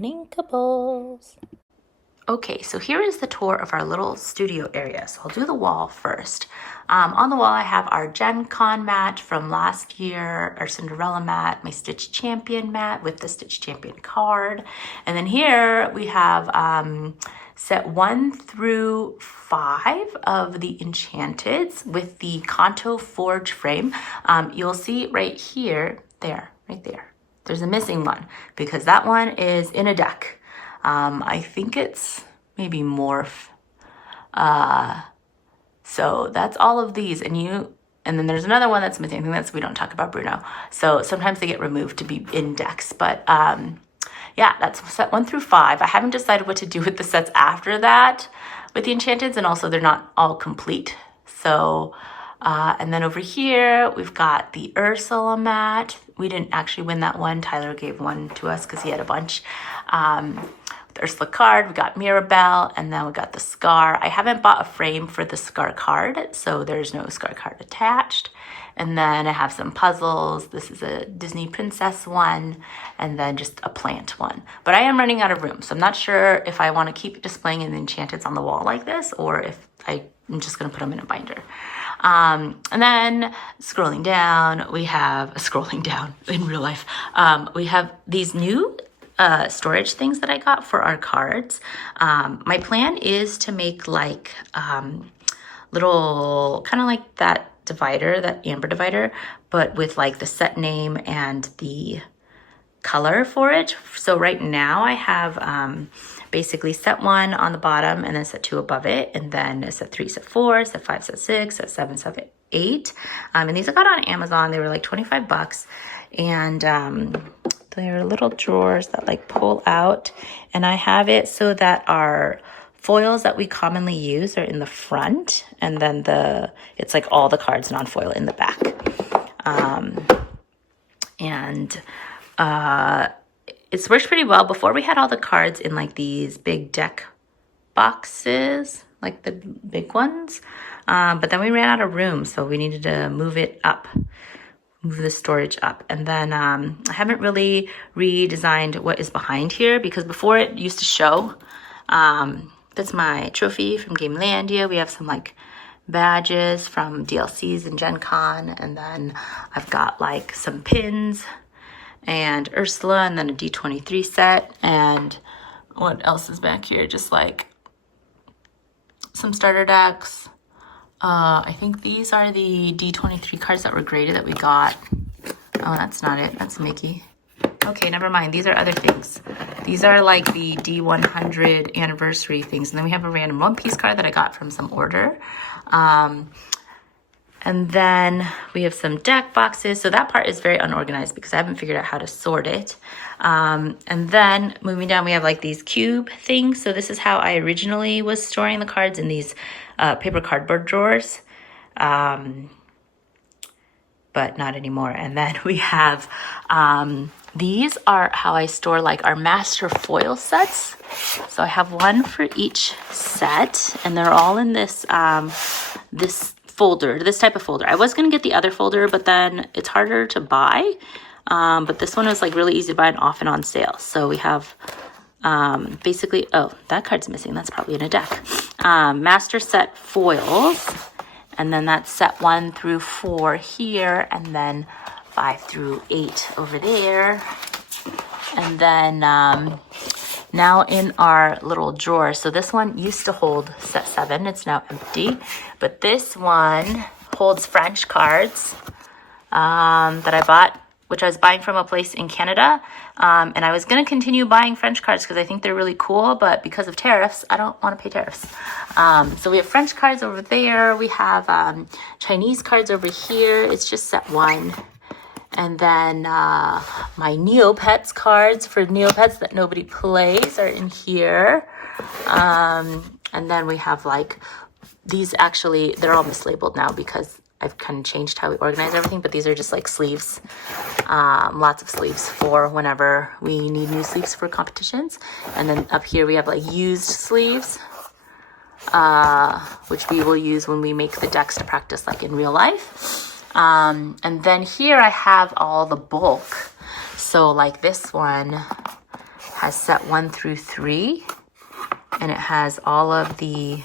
Noninkables. Okay, so here is the tour of our little studio area. So I'll do the wall first. On the wall I have our Gen Con mat from last year, our Cinderella mat, my Stitch Champion mat with the Stitch Champion card. And then here we have set 1 through 5 of the Enchanteds with the Kanto Forge frame. You'll see right here, right there. There's a missing one because that one is in a deck. I think it's maybe Morph. So that's all of these. And then there's another one that's missing. I think we don't talk about Bruno. So sometimes they get removed to be in decks. But yeah, that's set 1 through 5. I haven't decided what to do with the sets after that with the Enchanteds. And also they're not all complete. So, and then over here, we've got the Ursula mat. We didn't actually win that one. Tyler gave one to us because he had a bunch. The Ursula card, we got Mirabelle, and then we got the Scar. I haven't bought a frame for the Scar card, so there's no Scar card attached. And then I have some puzzles. This is a Disney Princess one, and then just a plant one. But I am running out of room, so I'm not sure if I want to keep displaying the Enchanteds on the wall like this, or if I'm just going to put them in a binder. And then scrolling down, we have in real life. We have these new storage things that I got for our cards. My plan is to make like little, kind of like that divider, that amber divider, but with like the set name and the color for it. So right now I have basically set 1 on the bottom and then set 2 above it, and then set 3, set 4, set 5, set 6, set 7, set 8. And these I got on Amazon. They were like $25, and they're little drawers that like pull out, and I have it so that our foils that we commonly use are in the front, and then it's like all the cards non-foil in the back. It's worked pretty well. Before we had all the cards in like these big deck boxes, like the big ones, but then we ran out of room, so we needed to move the storage up. And then I haven't really redesigned what is behind here, because before it used to show, that's my trophy from Gamelandia. We have some like badges from DLCs and Gen Con, and then I've got like some pins and Ursula, and then a D23 set, and what else is back here? Just like some starter decks. I think these are the D23 cards that were graded that we got. Oh, that's not it. That's Mickey. Okay, never mind. These are other things. These are like the D100 anniversary things. And then we have a random One Piece card that I got from some order. And then we have some deck boxes. So that part is very unorganized because I haven't figured out how to sort it. And then moving down, we have like these cube things. So this is how I originally was storing the cards, in these paper cardboard drawers. But not anymore. And then we have, these are how I store like our master foil sets. So I have one for each set, and they're all in this, this type of folder. I was going to get the other folder, but then it's harder to buy. But this one was like really easy to buy and often on sale. So we have basically, oh, that card's missing. That's probably in a deck. Master set foils. And then that's set 1 through 4 here, and then 5 through 8 over there. And then now in our little drawer, so this one used to hold set 7. It's now empty. But this one holds French cards that I bought, which I was buying from a place in Canada. And I was going to continue buying French cards because I think they're really cool, but because of tariffs, I don't want to pay tariffs. So we have French cards over there. We have Chinese cards over here. It's just set 1. And then my Neopets cards for Neopets that nobody plays are in here. And then we have like these, actually, they're all mislabeled now because I've kind of changed how we organize everything, but these are just like sleeves, lots of sleeves for whenever we need new sleeves for competitions. And then up here we have like used sleeves, which we will use when we make the decks to practice like in real life. And then here I have all the bulk. So like this one has set 1 through 3, and it has all of the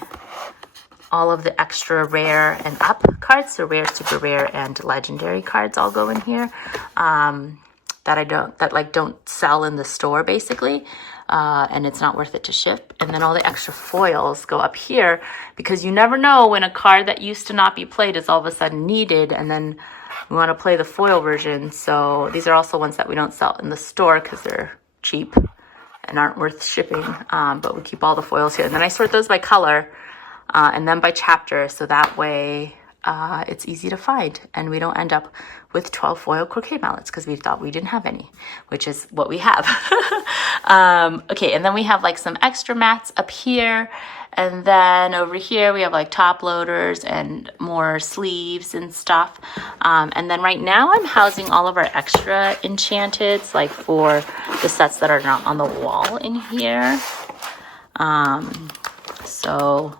extra rare and up cards, so rare, super rare, and legendary cards all go in here. That don't sell in the store basically, and it's not worth it to ship. And then all the extra foils go up here, because you never know when a card that used to not be played is all of a sudden needed, and then we want to play the foil version. So these are also ones that we don't sell in the store because they're cheap and aren't worth shipping, but we keep all the foils here. And then I sort those by color and then by chapter, so that way it's easy to find, and we don't end up with 12 foil croquet mallets because we thought we didn't have any, which is what we have. Okay, and then we have like some extra mats up here, and then over here we have like top loaders and more sleeves and stuff. And then right now I'm housing all of our extra enchanteds, like for the sets that are not on the wall in here. So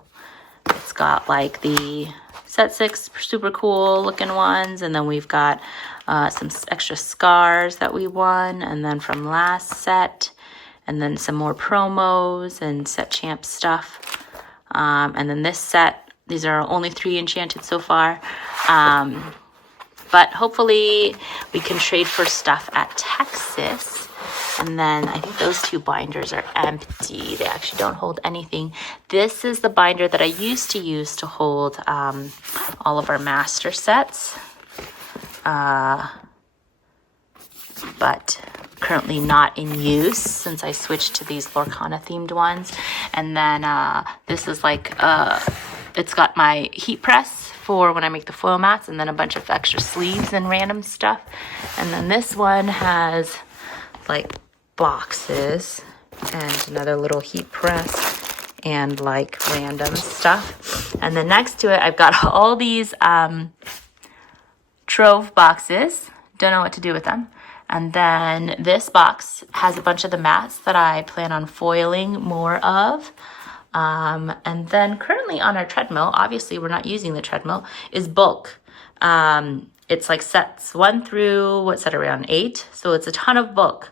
it's got like the set 6 super cool looking ones, and then we've got some extra scars that we won, and then from last set, and then some more promos and set champ stuff. And then this set, these are only 3 enchanted so far, but hopefully we can trade for stuff at Texas. And then I think those 2 binders are empty. They actually don't hold anything. This is the binder that I used to use to hold all of our master sets, but currently not in use since I switched to these Lorcana themed ones. And then this is like, it's got my heat press for when I make the foil mats, and then a bunch of extra sleeves and random stuff. And then this one has like boxes and another little heat press and like random stuff. And then next to it I've got all these trove boxes, don't know what to do with them. And then this box has a bunch of the mats that I plan on foiling more of. And then currently on our treadmill, obviously we're not using the treadmill, is bulk. It's like sets 1 through, what set around 8, so it's a ton of bulk.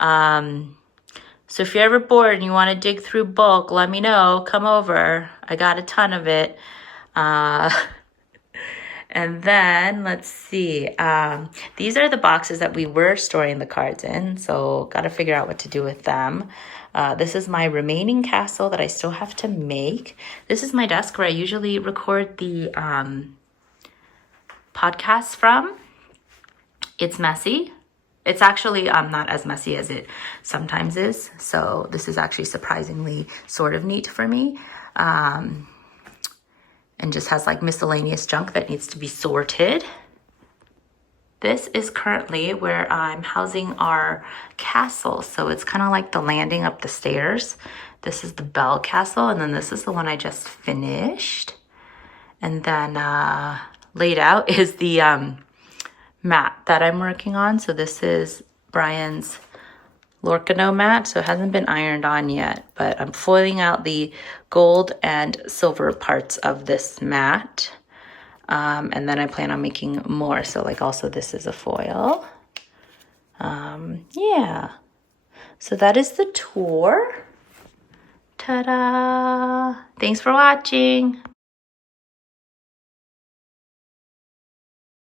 So if you're ever bored and you want to dig through bulk, let me know, come over. I got a ton of it. And then let's see, these are the boxes that we were storing the cards in, so got to figure out what to do with them. This is my remaining castle that I still have to make. This is my desk where I usually record the podcasts from. It's messy. It's actually not as messy as it sometimes is. So this is actually surprisingly sort of neat for me. And just has like miscellaneous junk that needs to be sorted. This is currently where I'm housing our castle. So it's kind of like the landing up the stairs. This is the bell castle, and then this is the one I just finished. And then laid out is the mat that I'm working on. So this is Brian's Lorcano mat, so it hasn't been ironed on yet, but I'm foiling out the gold and silver parts of this mat. And then I plan on making more. So like also this is a foil. Yeah. So that is the tour. Ta-da! Thanks for watching.